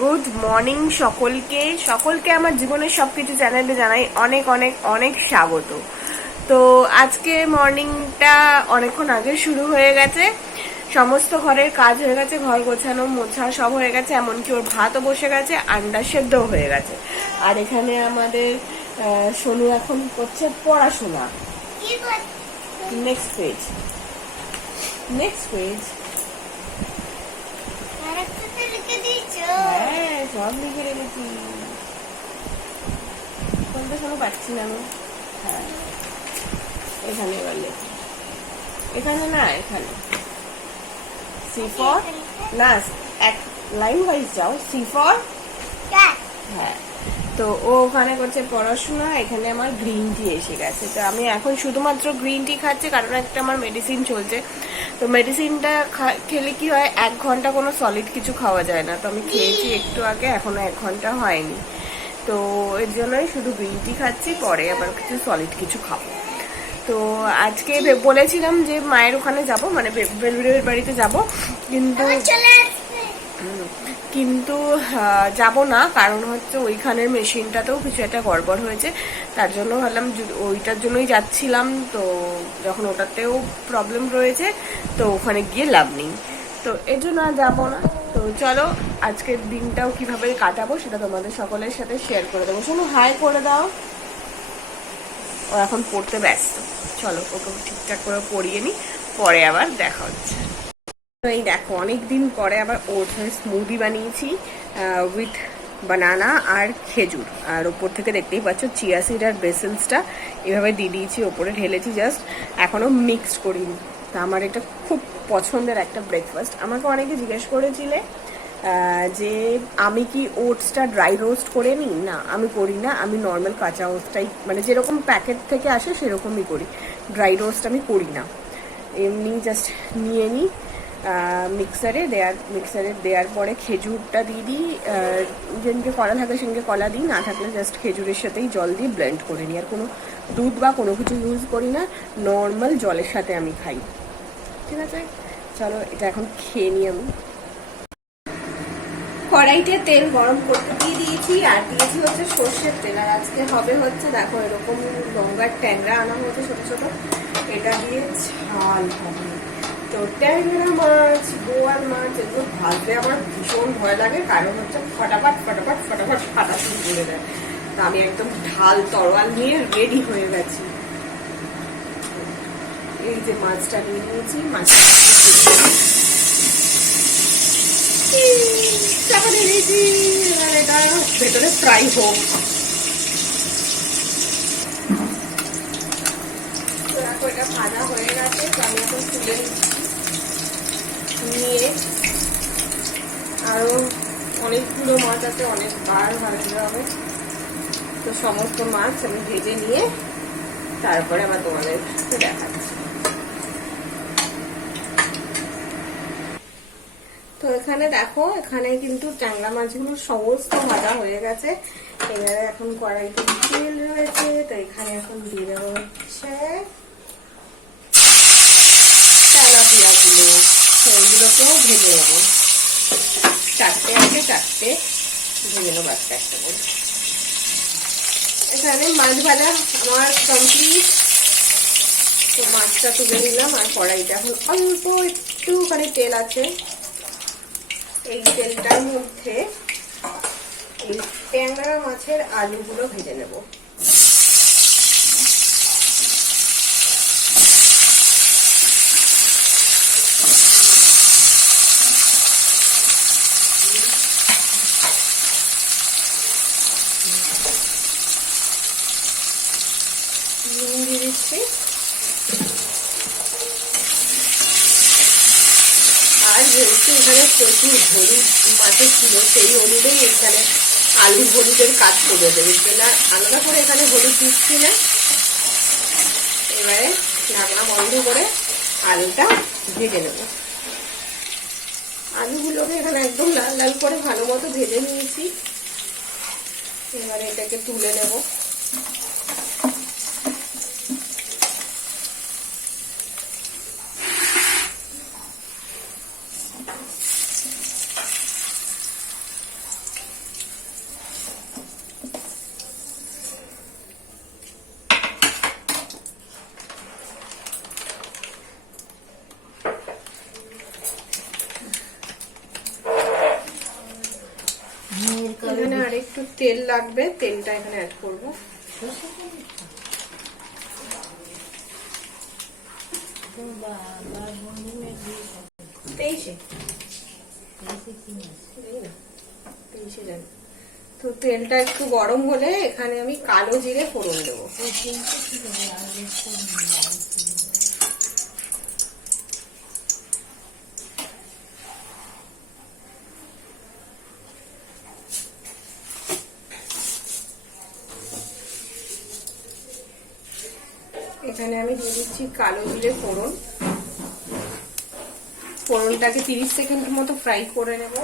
Good morning সকলকে আমার জীবনের সবকিছু চ্যানেলে জানাই অনেক অনেক অনেক স্বাগত। তো আজকে মর্নিংটা অনেকক্ষণ আগে শুরু হয়ে গেছে, সমস্ত ঘরের কাজ হয়ে গেছে, ঘর গোছানো মোছা সব হয়ে গেছে, এমনকি ওর ভাতও বসে গেছে, আন্ডা সেদ্ধও হয়ে গেছে। আর এখানে আমাদের সোনু এখন করছে পড়াশোনা। নেক্সট পেজ হ্যাঁ, সব লিখে রেখেছি। কোনটা শোনো পাচ্ছি না আমি। হ্যাঁ, এখানে এবার লেখো। এখানে না, এখানে সি ফর না, এক লাইন ওয়াইজ যাও। সি ফর হ্যাঁ, তো ও ওখানে করছে পড়াশোনা। এখানে আমার গ্রিন টি এসে গেছে, তো আমি এখন শুধুমাত্র গ্রিন টি খাচ্ছি, কারণ একটা আমার মেডিসিন চলছে। তো মেডিসিনটা খেলে কি হয়, 1 ঘন্টা কোনো সলিড কিছু খাওয়া যায় না। তো আমি খেয়েছি একটু আগে, এখনো 1 ঘন্টা হয়নি। তো এর জন্যই শুধু গ্রিন টি খাচ্ছি, পরে আবার কিছু সলিড কিছু খাবো। তো আজকে বলেছিলাম যে মায়ের ওখানে যাব, মানে বেলুড়ের বাড়িতে যাব, কিন্তু যাব না, কারণ হচ্ছে ওইখানের মেশিনটাতেও কিছু একটা গড়বড় হয়েছে। তার জন্য ভাবলাম ওইটার জন্যই যাচ্ছিলাম, তো যখন ওটাতেও প্রবলেম রয়েছে তো ওখানে গিয়ে লাভ নেই, তো এর জন্য আর যাবো না। তো চলো আজকের দিনটাও কিভাবে কাটাবো সেটা তোমাদের সকলের সাথে শেয়ার করে দেবো। শোনো, হাই করে দাও। ও এখন পড়তে ব্যস্ত, চলো ওকে ঠিকঠাক করে পড়িয়ে নি, পরে আবার দেখা হচ্ছে। এই দেখো, অনেকদিন পরে আবার ওটসের স্মুদি বানিয়েছি উইথ বানানা আর খেজুর, আর ওপর থেকে দেখতেই পাচ্ছ চিয়া সিড আর বেসেলসটা এভাবে দিয়ে দিয়েছি, ওপরে ঢেলেছি জাস্ট, এখনো মিক্সড করিনি। তা আমার এটা খুব পছন্দের একটা ব্রেকফাস্ট। আমাকে অনেকে জিজ্ঞেস করেছিলে যে আমি কি ওটসটা ড্রাই রোস্ট করে নিই। না, আমি করি না, আমি নর্মাল কাঁচা ওটসটাই, মানে যেরকম প্যাকেট থেকে আসে সেরকমই করি, ড্রাই রোস্ট আমি করি না। এমনি জাস্ট নিয়ে নিই মিক্সারে দেওয়ার পরে খেজুরটা দিয়ে দিই, যেদিনকে কলা থাকে সেদিনকে কলা দিই, না থাকলে জাস্ট খেজুরের সাথেই জল দিয়ে ব্লেন্ড করে নিই। আর কোনো দুধ বা কোনো কিছু ইউজ করি না, নর্মাল জলের সাথে আমি খাই। ঠিক আছে, চলো এটা এখন খেয়ে নিই। আমি কড়াইতে তেল গরম করতে দিয়ে দিয়েছি, আর দিয়েছি হচ্ছে সর্ষের তেল। আর আজকে হবে হচ্ছে, দেখো এরকম গঙ্গার ট্যাংরা আনা হয়েছে ছোটো ছোটো, এটা দিয়ে ঝাল হবে। তো ট্যাংরা মাছ, বোয়াল মাছ এগুলো ভাজতে আমার ভীষণ ভয় লাগে, কারণ হচ্ছে ফটাফট ফাটা শুরু করে দেয়। তা আমি একদম ঢাল তরোয়াল নিয়ে রেডি হয়ে গেছি। এই যে মাছটা নিয়ে নিয়েছি, মাছটা চাপা দিয়ে দিয়েছি, এবার এটা ভেতরে ফ্রাই হোক। দেখো এটা ভাজা হয়ে গেছে, তো আমি এখন তুলে নিয়ে আরো অনেকগুলো মাছ আছে, অনেকবার ভাজতে হবে। তো সমস্ত মাছ আমি ভেজে নিয়ে তারপরে আমার তোমাদের দেখাচ্ছি। তো এখানে দেখো, এখানে কিন্তু ট্যাংরা মাছগুলো সমস্ত ভাজা হয়ে গেছে। এবারে এখন কড়াইতে তেল রয়েছে, তো এখানে এখন দিয়ে দেবো হচ্ছে তেলাপিয়াগুলো, সেইগুলোকেও ভেজে নেবো। 4টে আছে, 4টে ভেজে নেবো একটা একটা করে। এখানে মাছ ভাজা আমার কমপ্লিট, তো মাছটা তুলে নিলাম। আর কড়াইতে এখন অল্প একটুখানি তেল আছে, এই তেলটার মধ্যে এই ট্যাংরা মাছের আলুগুলো ভেজে নেব। নুন দিয়ে দিচ্ছি, আর যেহেতু এখানে প্রচুর হলুদ মাছে ছিল, সেই হলুদেই এখানে আলু হলুদের কাজ করে দেবে, যেটা আলাদা করে এখানে হলুদ দিচ্ছি না। এবারে ঢাকনা বন্ধ করে আলুটা ভেজে নেব। আলুগুলোকে এখানে একদম লাল লাল করে ভালো মতো ভেজে নিয়েছি। এবারে এটাকে তুলে নেব। তেল লাগবে, তেলটা এখানে অ্যাড করবো। তো তেলটা একটু গরম হলে এখানে আমি কালো জিরে ফোড়ন দেবো। এখানে আমি দিয়ে দিচ্ছি কালো জিরে ফোড়ন। ফোড়নটাকে 30 সেকেন্ড মতো ফ্রাই করে নেব।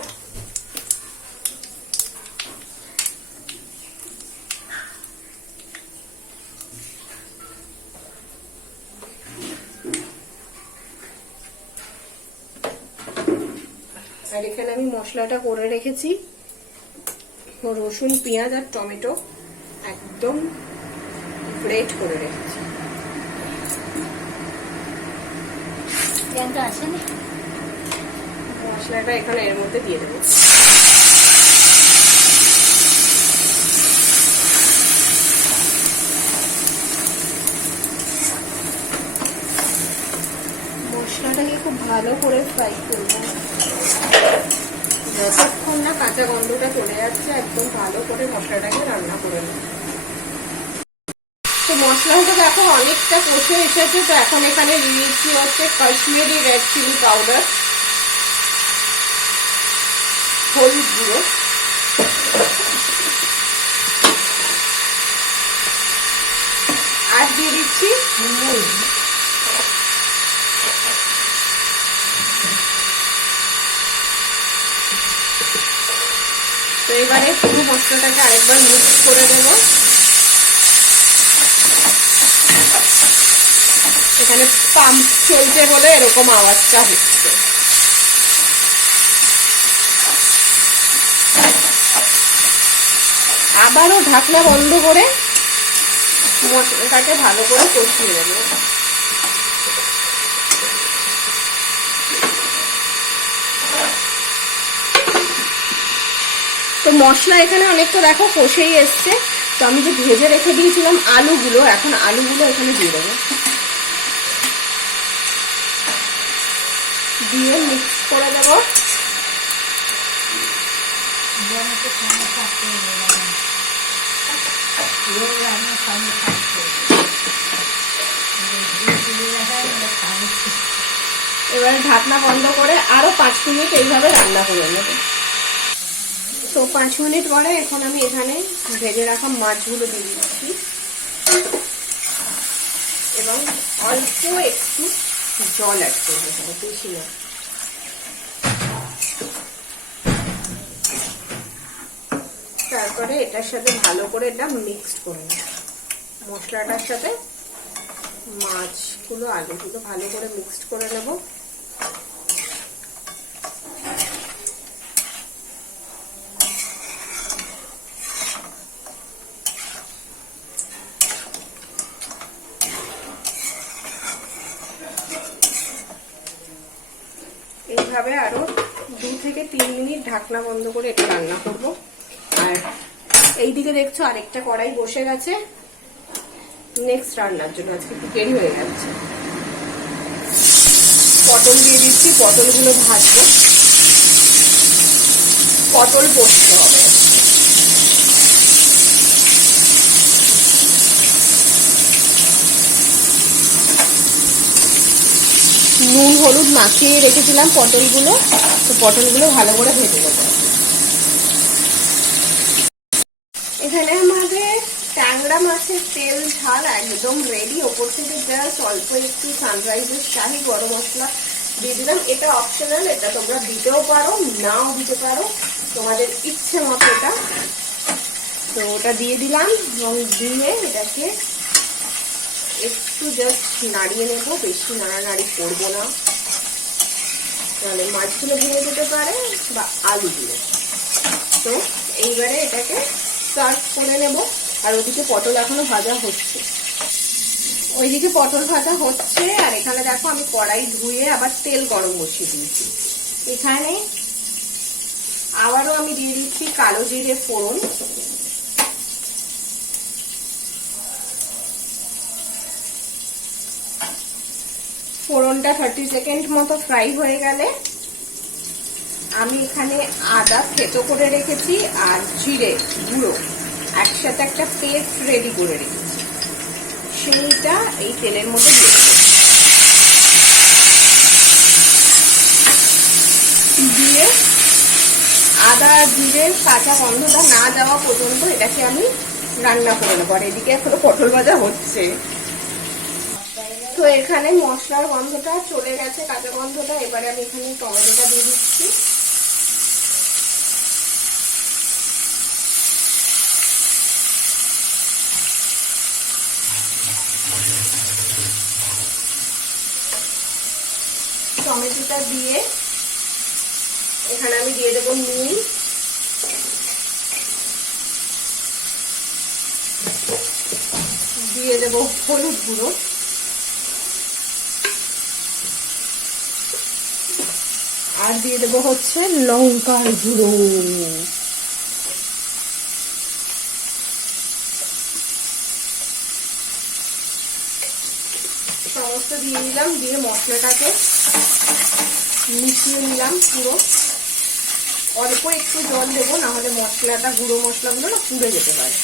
আর এখানে আমি মশলাটা করে রেখেছি, রসুন, পেঁয়াজ আর টমেটো একদম গ্রেট করে রেখেছি। মশলাটা এখানে এর মধ্যে দিয়ে দেবো। মশলাটাকে খুব ভালো করে ফ্রাই করবো, যতক্ষণ না কাঁচা গন্ধটা চলে যাচ্ছে একদম ভালো করে মশলাটাকে রান্না করে নেব। তো মশলাটা দেখো অনেকটা কষে এসেছে। তো এখন এখানে দিয়েছি হচ্ছে কাশ্মীরি রেড চিলি পাউডার, হলুদ গুঁড়ো, আর দিয়ে দিচ্ছি নুন। তো এবারে পুরো মশলাটাকে আরেকবার মিক্স করে দেব। এখানে পাম্প চলছে বলে এরকম আওয়াজটা হচ্ছে। আবারও ঢাকনা বন্ধ করে মশলাটাকে ভালো করে কষিয়ে নেব। তো মশলা এখানে অনেকটা দেখো কষেই এসছে। তো আমি যে ভেজে রেখে দিয়েছিলাম আলুগুলো, এখন আলুগুলো এখানে দিয়ে দেবো, দিয়ে মিক্স করে দেবো। এবারে ঢাকনা বন্ধ করে আরো 5 মিনিট এইভাবে রান্না করে নেব। তো 5 মিনিট পরে এখন আমি এখানে ভেজে রাখা মাছগুলো দিয়ে দিচ্ছি এবং অল্প একটু জল অ্যাড করবো, বেশি না। তারপরে এটার সাথে ভালো করে এটা মিক্সড করে নেব। মশলাটার সাথে মাছগুলো, আলুগুলো ভালো করে মিক্সড করে নেব। এইভাবে আরো 2 থেকে 3 মিনিট ঢাকনা বন্ধ করে এটা রান্না করব। আর এইদিকে দেখছো আরেকটা কড়াই বসে গেছে নেক্সট রান্নার জন্য, আজকে একটু দেরি হয়ে যাচ্ছে। পটল দিয়ে দিচ্ছি, পটলগুলো ভাজবো, পটল পোস্ত হবে। নুন হলুদ মাখিয়ে রেখেছিলাম পটলগুলো, তো পটলগুলো ভালো করে ভেজে নেব। এখানে আমাদের ট্যাংরা মাছের তেল ঝাল একদম রেডি। ওপর থেকে জাস্ট অল্প একটু সানরাইজের শাহি গরম মশলা দিয়ে দিলাম। এটা অপশনাল, এটা তোমরা দিতেও পারো নাও দিতে পারো, তোমাদের ইচ্ছে মতো এটা। তো ওটা দিয়ে দিলাম এবং দিয়ে এটাকে একটু জাস্ট নাড়িয়ে নেবো, বেশি নাড়ানাড়ি করবো না, মানে মাছগুলো ভেঙে যেতে পারে বা আলু দিয়ে। তো এইবারে এটাকে সার্ভ করে নেব। আর ওদিকে পটল এখনো ভাজা হচ্ছে, ওইদিকে পটল ভাজা হচ্ছে। আর এখানে দেখো আমি কড়াই ধুয়ে আবার তেল গরম বসিয়ে দিয়েছি। এখানে আবারও আমি দিয়ে দিচ্ছি কালো জিরে ফোড়ন, ফোড়নটা 30 সেকেন্ড মতো ফ্রাই হয়ে গেলে আমি এখানে আদা থেতো করে রেখেছি আর জিরে গুঁড়ো একসাথে একটা পেস্ট রেডি করে রেখেছি, সেইটা এই তেলের মধ্যে দিয়ে দেবো। দিয়ে আদা জিরের কাঁচা গন্ধটা না যাওয়া পর্যন্ত এটাকে আমি রান্না করে নেবো। আর এদিকে এখনো পটল ভাজা হচ্ছে। তো এখানে মশলার গন্ধটা চলে গেছে, কাঁচা গন্ধটা। এবারে আমি এখানে টমেটোটা দিয়ে দিচ্ছি। টমেটোটা দিয়ে এখানে আমি দিয়ে দেবো নুন, দিয়ে দেবো হলুদ গুঁড়ো, আর দিয়ে দেবো হচ্ছে লঙ্কার গুঁড়ো। সমস্ত দিয়ে দিলাম, দিয়ে মশলাটাকে মিশিয়ে নিলাম পুরো। অল্প একটু জল দেবো, না হলে মশলাটা গুঁড়ো মশলাগুলো না পুড়ে যেতে পারে।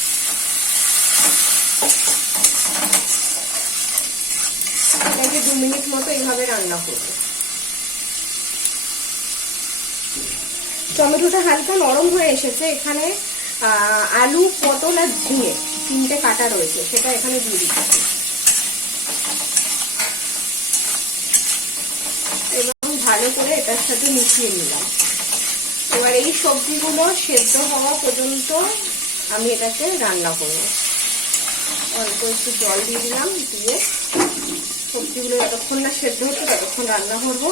এটাকে 2 মিনিট মতো এইভাবে রান্না করবো। টমেটোটা হালকা নরম হয়ে এসেছে। এখানে আলু, পটল আর ঝিঙে 3টে কাটা রয়েছে, সেটা এখানে দিয়ে দিচ্ছি এবং ভালো করে এটার সাথে মিশিয়ে নিলাম। এবার এই সবজিগুলো সেদ্ধ হওয়া পর্যন্ত আমি এটাকে রান্না করব। অল্প একটু জল দিয়ে দিলাম, দিয়ে সবজিগুলো যতক্ষণ না সেদ্ধ হচ্ছে ততক্ষণ রান্না করবো।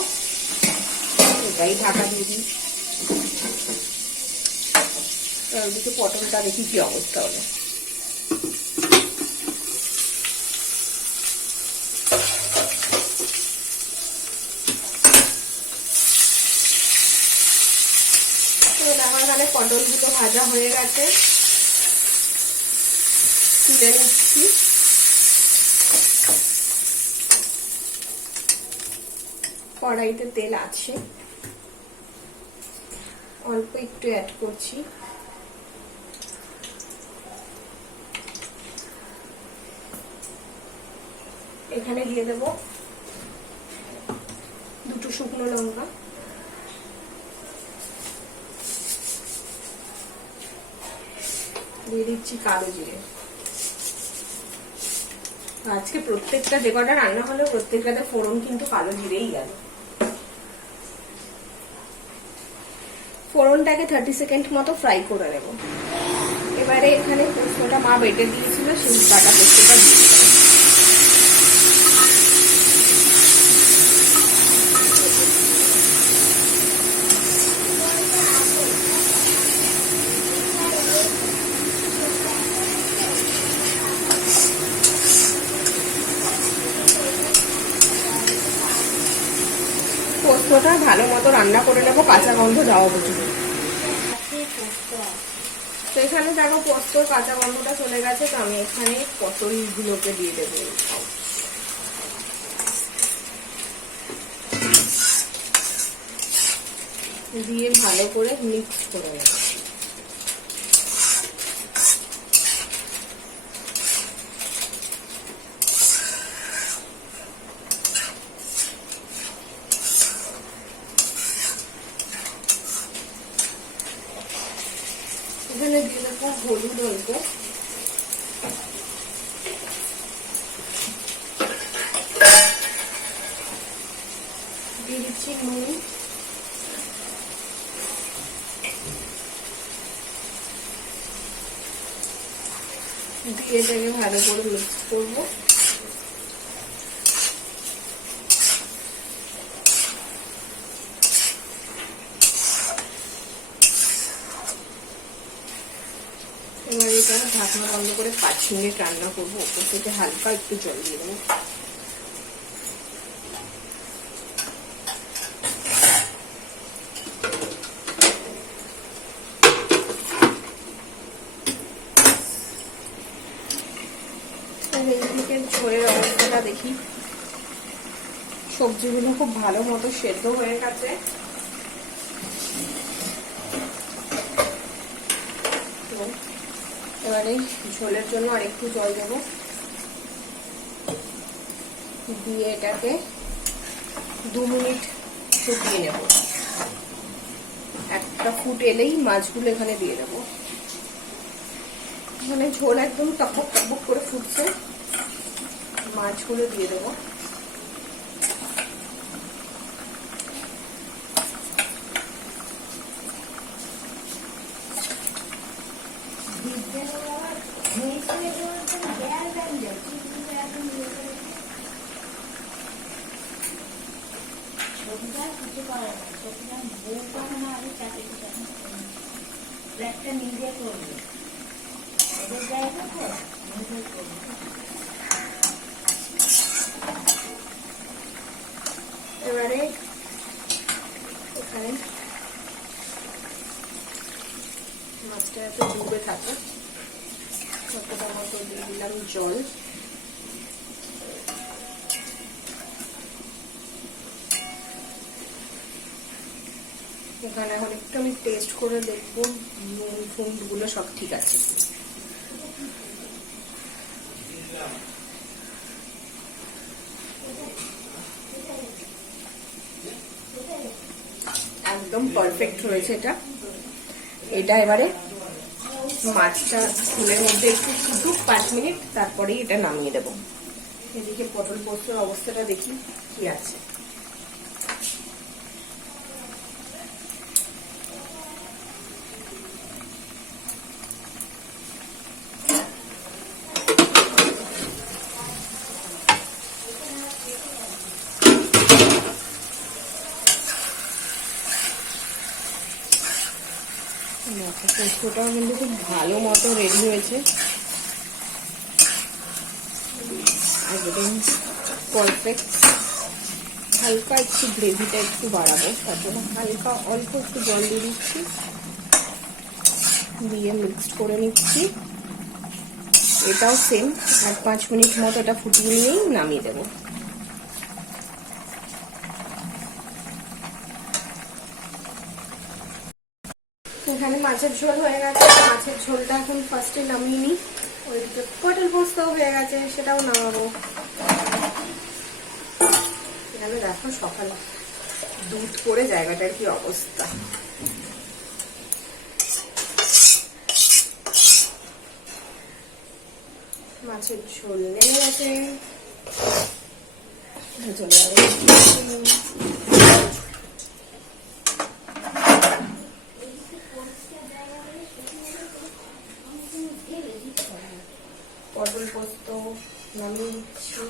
এটাই ঢাকা দিয়ে দিই। ওইদিকে পটলটা দেখি কি অবস্থা হলো। আমার এখানে পটলগুলো ভাজা হয়ে গেছে, তুলে নিচ্ছি। কড়াইতে তেল আছে, অল্প একটু অ্যাড করছি। এখানে দিয়ে দেব 2টো শুকনো লঙ্কা, দিয়ে দিচ্ছি কালো জিরে। আজকে প্রত্যেকটা যে কটা রান্না হলো প্রত্যেকটাতে ফোড়ন কিন্তু কালো জিরেই গেল। ফোড়নটাকে 30 সেকেন্ড মতো ফ্রাই করে নেব। এবারে এখানে পোস্তটা মা বেটে দিয়েছিল, সেই বাটা পোস্তটা দিয়ে দেব। পোস্তটা ভালো মতো রান্না করে নেবো, কাঁচা গন্ধ যাওয়া পর্যন্ত। তো এখানে দেখো পোস্তর কাঁচা গন্ধটা চলে গেছে। তো আমি এখানে পটলগুলোকে দিয়ে দেবো, দিয়ে ভালো করে মিক্স করে নেব। এখানে দিয়ে দেবো হলুদ অল্প, দিয়ে দিচ্ছি নুন, দিয়ে এটাকে ভালো করে মিক্স করবো। এবার এটা ঢাকনা বন্ধ করে 5 মিনিট রান্না করবো। ওপর থেকে হালকা একটু জল দিয়ে দেবো। ঝোলের অবস্থাটা দেখি, সবজিগুলো খুব ভালো মতো সেদ্ধ হয়ে গেছে। এবারে ঝোলের জন্য আর একটু জল দেবো, দিয়ে এটাকে 2 মিনিট ফুটিয়ে নেব। একটা ফুট এলেই মাছগুলো এখানে দিয়ে দেবো। মানে ঝোল একদম টকবক টকবক করে ফুটছে, মাছগুলো দিয়ে দেবো। এবারে এখানে মাছটা এত ডুবে থাকে, কতটা মতো দিয়ে দিলাম জল। এখানে এখন একটু আমি টেস্ট করে দেখবো নুন ফুনগুলো সব ঠিক আছে। একদম পারফেক্ট হয়েছে এটা। এটা এবারে মাছটা ফুলের মধ্যে একটু ফুটুক 5 মিনিট, তারপরেই এটা নামিয়ে দেবো। এদিকে পটল পোস্তর অবস্থাটা দেখি কি আছে। পোস্তটাও কিন্তু খুব ভালো মতো রেডি হয়েছে, একদম পারফেক্ট। হালকা একটু গ্রেভিটা একটু বাড়াবো, তার জন্য হালকা অল্প একটু জল দিয়ে দিচ্ছি, দিয়ে মিক্স করে নিচ্ছি। এটাও সেম, আর 5 মিনিট মতো এটা ফুটিয়ে নিয়েই নামিয়ে দেবো। এখানে মাছের ঝোল হয়ে গেছে, মাছের ঝোলটা এখন ফার্স্টে নামিয়ে নিই। ওইদিকে পটল পোস্তও হয়ে গেছে, সেটাও নামাবো। এখানে দেখো সকালে দুধ করে জায়গাটার কি অবস্থা। মাছের ঝোল নেমে গেছে, চলে যাবে। পটল পোস্ত নামিয়ে দিচ্ছি।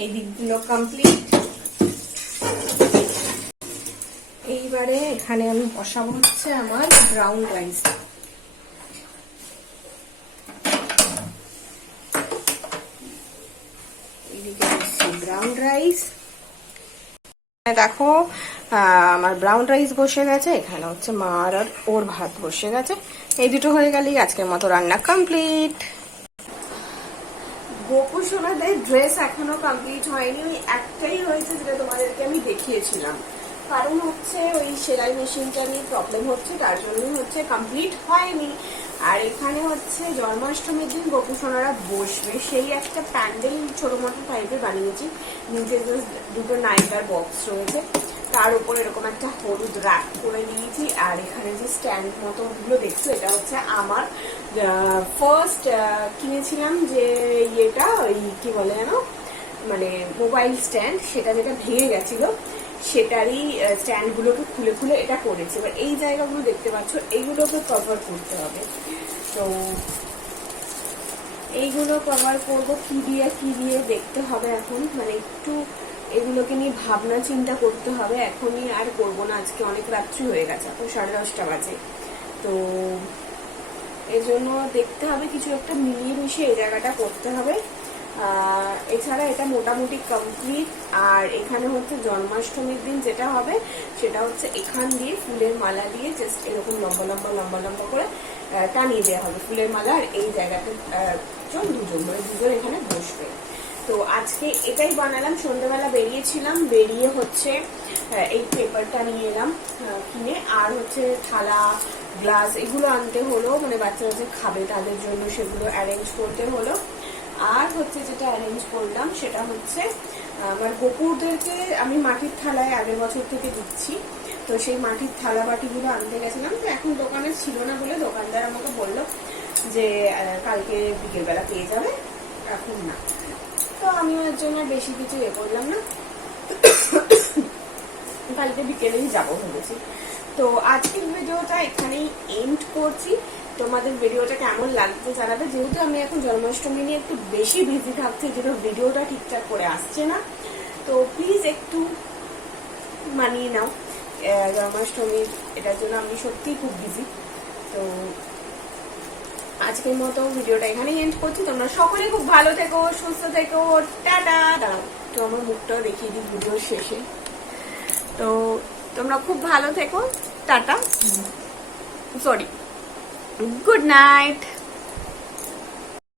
এই দিকগুলো কমপ্লিট। এইবারে এখানে আমি বসাবো হচ্ছে আমার ব্রাউন রাইস। এইদিকে ব্রাউন রাইস দেখো, আমার ব্রাউন রাইস বসে গেছে। এখানে হচ্ছে মার আর ওর ভাত বসে গেছে। এই দুটো হয়ে গেলেই আজকের মতো রান্না কমপ্লিট। গোপু সোনাদের ড্রেস এখনো কমপ্লিট হয়নি, ওই একটাই হয়েছে যেটা তোমাদেরকে আমি দেখিয়েছিলাম। কারণ হচ্ছে ওই সেলাই মেশিনটা নিয়ে প্রবলেম হচ্ছে, তার জন্যই হচ্ছে কমপ্লিট হয়নি। আর এখানে হচ্ছে জন্মাষ্টমীর দিন গোপু সোনারা বসবে, সেই একটা প্যান্ডেল ছোট মোটো টাইপের বানিয়েছি। নিচে দুটো নাইকার বক্স রয়েছে, তার উপর এরকম একটা হলুদ র্যাক করে দিয়েছি। আর এখানে যে স্ট্যান্ড মতো গুলো দেখছো, এটা হচ্ছে আমার ফার্স্ট কিনেছিলাম যে ইয়েটা, ওই কি বলে যেন, মানে মোবাইল স্ট্যান্ড, সেটা যেটা ভেঙে গেছিল, সেটারই স্ট্যান্ডগুলোকে খুলে খুলে এটা করেছি। এবার এই জায়গাগুলো দেখতে পাচ্ছ, এইগুলোকে কভার করতে হবে। তো এইগুলো কভার করবো কি দিয়ে দেখতে হবে এখন, মানে একটু এগুলোকে নিয়ে ভাবনা চিন্তা করতে হবে, এখনই আর করবো না, আজকে অনেক রাত্রি হয়ে গেছে, এখন 10:30 বাজে। তো এই জন্য দেখতে হবে কিছু একটা মিলিয়ে মিশিয়ে এই জায়গাটা করতে হবে। এছাড়া এটা মোটামুটি কমপ্লিট। আর এখানে হচ্ছে জন্মাষ্টমীর দিন যেটা হবে সেটা হচ্ছে এখান দিয়ে ফুলের মালা দিয়ে জাস্ট এরকম লম্বা লম্বা লম্বা লম্বা করে টানিয়ে দেওয়া হবে ফুলের মালা। আর এই জায়গাতে দুজন এখানে বসবে। তো আজকে এটাই বানালাম। সন্ধ্যাবেলা বেরিয়েছিলাম, বেরিয়ে হচ্ছে এই পেপারটা নিয়ে এলাম কিনে, আর হচ্ছে থালা গ্লাস এগুলো আনতে হলো, মানে বাচ্চারা যে খাবে তাদের জন্য সেগুলো অ্যারেঞ্জ করতে হলো। আর হচ্ছে যেটা অ্যারেঞ্জ করলাম সেটা হচ্ছে আমার গোপুরদেরকে আমি মাটির থালায় আগের বছর থেকে দিচ্ছি, তো সেই মাটির থালা বাটিগুলো আনতে গেছিলাম। তো এখন দোকানে ছিল না বলে দোকানদার আমাকে বললো যে কালকে বিকেলবেলা পেয়ে যাবে, এখন না। তো আমি ওর জন্য বেশি কিছু করলাম না, কালকে বিকেলেই যাবো ভেবেছি। তো আজকের ভিডিওটা এখানেই এন্ড করছি। তোমাদের ভিডিওটা কেমন লাগছে জানাবে। যেহেতু আমি এখন জন্মাষ্টমী নিয়ে একটু বেশি বিজি থাকছি, যেটা ভিডিওটা ঠিকঠাক করে আসছে না, তো প্লিজ একটু মানিয়ে নাও। জন্মাষ্টমীর এটার জন্য আমি সত্যিই খুব বিজি। তো আজকের মতো ভিডিওটা এখানেই এন্ড করছি। তোমরা সকলে খুব ভালো থেকো, সুস্থ থেকো, টাটা। দাঁড়াও তো আমার মুখটাও দেখিয়ে দিই ভিডিওর শেষে। তো তোমরা খুব ভালো থেকো, টাটা, সরি, গুড নাইট।